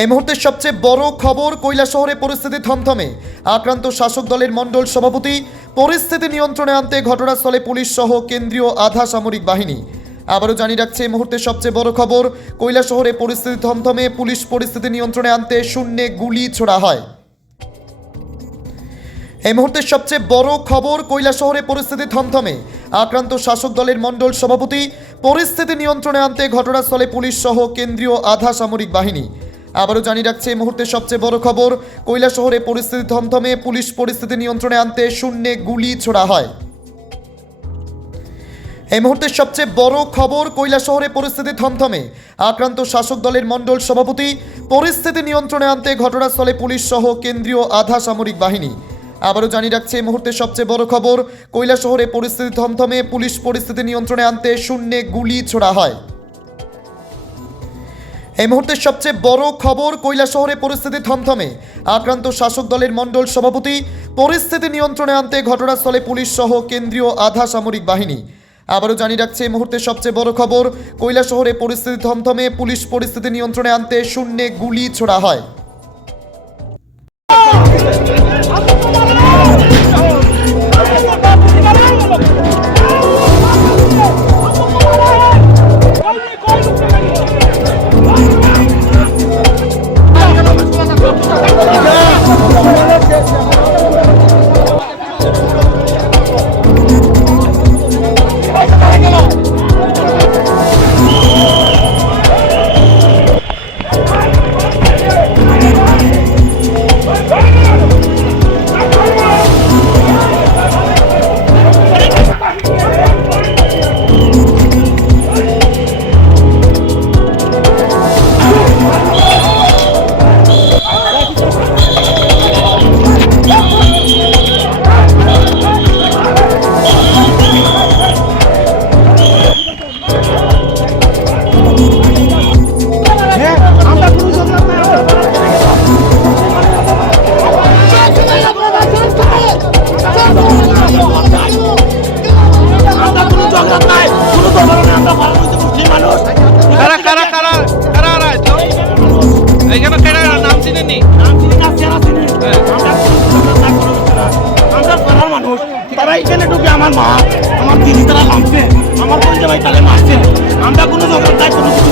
এই মুহূর্তের সবচেয়ে বড় খবর, কৈলাসহরে পরিস্থিতি থমথমে। আক্রান্ত শাসক দলের মণ্ডল সভাপতি। পরিস্থিতি নিয়ন্ত্রণে আনতে ঘটনাস্থলে পুলিশ সহ কেন্দ্রীয় আধা সামরিক বাহিনী। আবারও জানিয়ে রাখছে এই মুহূর্তের সবচেয়ে বড় খবর, কৈলাসহরে পরিস্থিতি থমথমে। পুলিশ পরিস্থিতি নিয়ন্ত্রণে আনতে শূন্যে গুলি ছোড়া হয়। এই মুহূর্তের সবচেয়ে বড় খবর, কৈলাসহরে পরিস্থিতি থমথমে। আক্রান্ত শাসক দলের মণ্ডল সভাপতি। পরিস্থিতি নিয়ন্ত্রণে আনতে ঘটনাস্থলে পুলিশ সহ কেন্দ্রীয় আধা সামরিক বাহিনী। আবারও জানিয়ে রাখছে এই মুহূর্তের সবচেয়ে বড় খবর, কৈলাসহরে পরিস্থিতি থমথমে। পুলিশ পরিস্থিতি নিয়ন্ত্রণে আনতে শূন্যে গুলি ছোড়া হয়। এই মুহূর্তের সবচেয়ে বড় খবর, কৈলাসহরে পরিস্থিতি থমথমে। আক্রান্ত শাসক দলের মণ্ডল সভাপতি। পরিস্থিতি নিয়ন্ত্রণে আনতে ঘটনাস্থলে পুলিশ সহ কেন্দ্রীয় আধা সামরিক বাহিনী। আবারও জানিয়ে রাখছে এই মুহূর্তের সবচেয়ে বড় খবর, কৈলাসহরে পরিস্থিতি থমথমে। পুলিশ পরিস্থিতি নিয়ন্ত্রণে আনতে শূন্যে গুলি ছোড়া হয়। এই মুহূর্তের সবচেয়ে বড় খবর, কৈলাসহরে পরিস্থিতি থমথমে। আক্রান্ত শাসক দলের মণ্ডল সভাপতি। পরিস্থিতি নিয়ন্ত্রণে আনতে ঘটনাস্থলে পুলিশ সহ কেন্দ্রীয় আধা সামরিক বাহিনী। আবারও জানিয়ে রাখছে এই মুহূর্তের সবচেয়ে বড় খবর, কৈলাসহরে পরিস্থিতি থমথমে। পুলিশ পরিস্থিতি নিয়ন্ত্রণে আনতে শূন্যে গুলি ছোড়া হয়। তারা এখানে ঢুকে আমার মা আমার দিদি তারা নামছে আমার পরিচয় ভাই তাহলে মারছে আমরা কোনো জবাব নাই কোনো কিছু